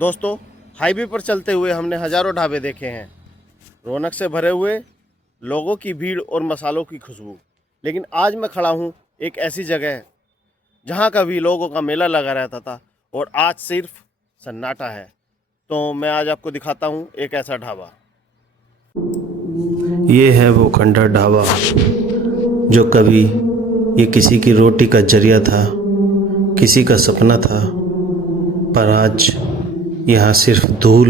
दोस्तों, हाईवे पर चलते हुए हमने हज़ारों ढाबे देखे हैं, रौनक से भरे हुए, लोगों की भीड़ और मसालों की खुशबू। लेकिन आज मैं खड़ा हूँ एक ऐसी जगह जहाँ कभी लोगों का मेला लगा रहता था और आज सिर्फ सन्नाटा है। तो मैं आज आपको दिखाता हूँ एक ऐसा ढाबा। ये है वो खंडहर ढाबा जो कभी ये किसी की रोटी का जरिया था, किसी का सपना था, पर आज यहाँ सिर्फ धूल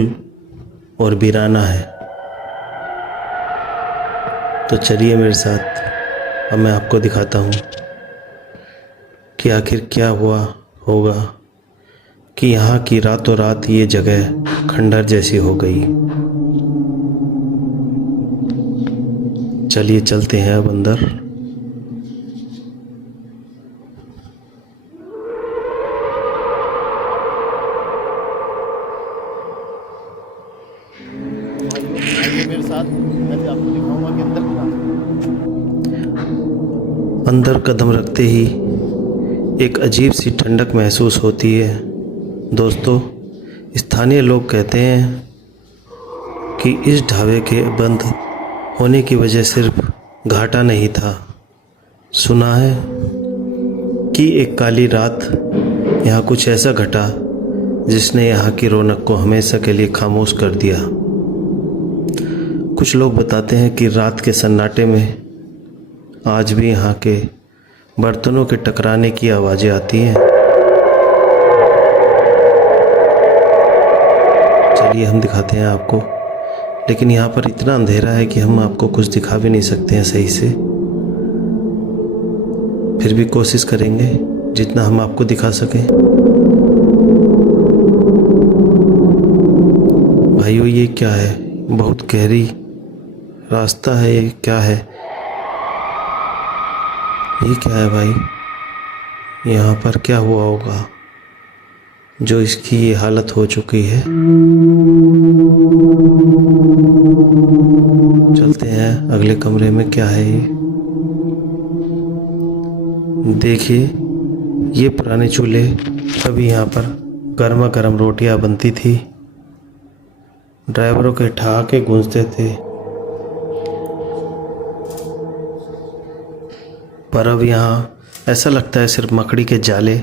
और वीराना है। तो चलिए मेरे साथ, अब मैं आपको दिखाता हूँ कि आखिर क्या हुआ होगा कि यहाँ की रातों रात ये जगह खंडहर जैसी हो गई। चलिए चलते हैं अब अंदर। आइए मेरे साथ, मैं आपको दिखाऊंगा कि अंदर क्या है। अंदर कदम रखते ही एक अजीब सी ठंडक महसूस होती है। दोस्तों, स्थानीय लोग कहते हैं कि इस ढाबे के बंद होने की वजह सिर्फ घाटा नहीं था। सुना है कि एक काली रात यहाँ कुछ ऐसा घटा जिसने यहाँ की रौनक को हमेशा के लिए खामोश कर दिया। कुछ लोग बताते हैं कि रात के सन्नाटे में आज भी यहाँ के बर्तनों के टकराने की आवाज़ें आती हैं। चलिए हम दिखाते हैं आपको, लेकिन यहाँ पर इतना अंधेरा है कि हम आपको कुछ दिखा भी नहीं सकते हैं सही से। फिर भी कोशिश करेंगे जितना हम आपको दिखा सकें। भाइयों, ये क्या है? बहुत गहरी रास्ता है, ये क्या है? ये क्या है भाई? यहाँ पर क्या हुआ होगा जो इसकी ये हालत हो चुकी है? चलते हैं अगले कमरे में। क्या है ये? देखिए, ये पुराने चूल्हे, कभी यहाँ पर गर्मा गर्म रोटियां बनती थी, ड्राइवरों के ठहाके गूंजते थे। पर अब यहाँ ऐसा लगता है सिर्फ मकड़ी के जाले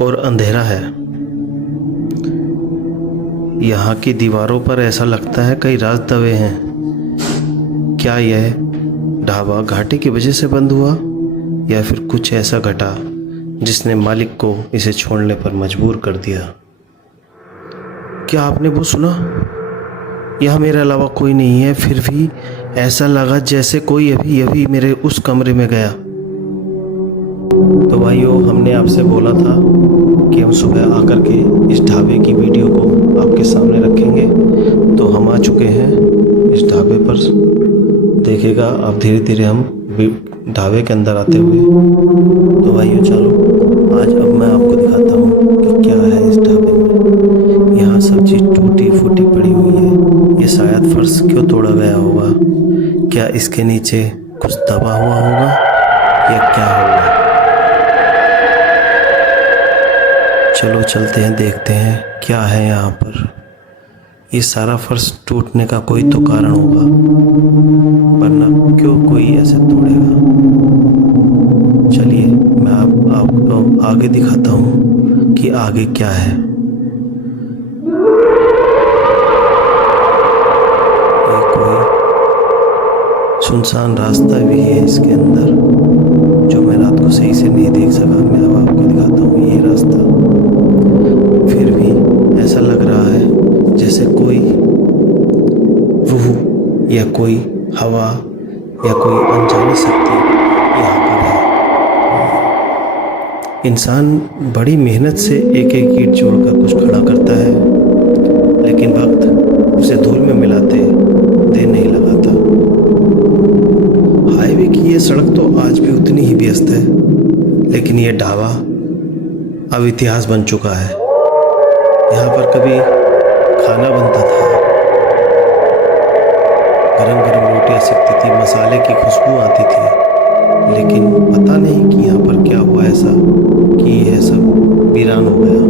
और अंधेरा है। यहाँ की दीवारों पर ऐसा लगता है कई राज दबे हैं। क्या यह ढाबा घाटे की वजह से बंद हुआ, या फिर कुछ ऐसा घटा जिसने मालिक को इसे छोड़ने पर मजबूर कर दिया? क्या आपने वो सुना? यहाँ मेरे अलावा कोई नहीं है, फिर भी ऐसा लगा जैसे कोई अभी अभी मेरे उस कमरे में गया। तो भाइयों, हमने आपसे बोला था कि हम सुबह आकर के इस ढाबे की वीडियो को आपके सामने रखेंगे। तो हम आ चुके हैं इस ढाबे पर। देखिएगा आप धीरे धीरे हम ढाबे के अंदर आते हुए। तो भाइयों चलो, आज अब मैं आपको दिखाता हूँ कि क्या है इस ढाबे में। यहाँ सब चीज़ टूटी फूटी पड़ी हुई है। ये शायद फर्श क्यों तोड़ा गया होगा? क्या इसके नीचे कुछ दबा हुआ होगा या क्या होगा? चलो चलते हैं, देखते हैं क्या है यहाँ पर। ये सारा फर्श टूटने का कोई तो कारण होगा, वरना क्यों कोई ऐसे तोड़ेगा। चलिए मैं आपको आगे दिखाता हूँ कि आगे क्या है। ये कोई सुनसान रास्ता भी है इसके अंदर, जो मैं रात को सही से नहीं देख सका। मैं अब आपको दिखाता हूँ ये रास्ता। फिर भी ऐसा लग रहा है जैसे कोई रूह या कोई हवा या कोई अनजानी शक्ति यहाँ पर है। इंसान बड़ी मेहनत से एक एक ईंट जोड़कर कुछ खड़ा करता है, लेकिन वक्त उसे धूल में मिलाते देर नहीं लगाता। हाईवे की ये सड़क तो आज भी उतनी ही व्यस्त है, लेकिन ये ढाबा अब इतिहास बन चुका है। यहाँ पर कभी खाना बनता था, गरम गरम रोटियाँ सिकती थी, मसाले की खुशबू आती थी, लेकिन पता नहीं कि यहाँ पर क्या हुआ ऐसा कि यह सब वीरान हो गया।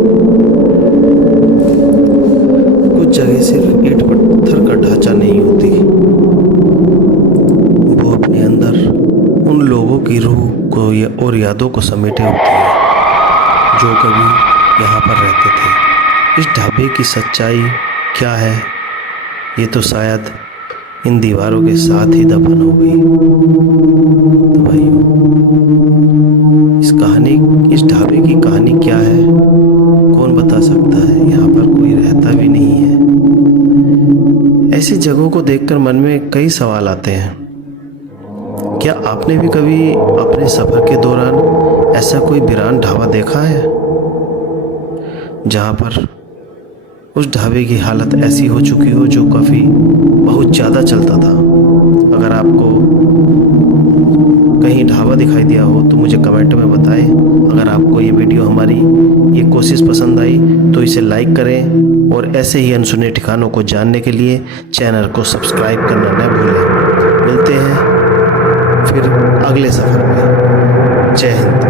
जगह सिर्फ ईंट पत्थर का ढांचा नहीं होती, वो अपने अंदर उन लोगों की रूह को और यादों को समेटे होती है जो कभी यहाँ पर रहते थे। इस ढाबे की सच्चाई क्या है, ये तो शायद इन दीवारों के साथ ही दफन हो गई। तो भाइयों, इस ढाबे की कहानी क्या है, कौन बता सकता है। यहाँ पर कोई रहता भी नहीं है। ऐसी जगहों को देखकर मन में कई सवाल आते हैं। क्या आपने भी कभी अपने सफ़र के दौरान ऐसा कोई वीरान ढाबा देखा है, जहाँ पर उस ढाबे की हालत ऐसी हो चुकी हो जो काफ़ी बहुत ज़्यादा चलता था। अगर आपको कहीं ढाबा दिखाई दिया हो तो मुझे कमेंट में बताएं। अगर आपको ये वीडियो हमारी ये कोशिश पसंद आई तो इसे लाइक करें और ऐसे ही अनसुने ठिकानों को जानने के लिए चैनल को सब्सक्राइब करना न भूलें। मिलते हैं फिर अगले सफ़र में। जय हिंद।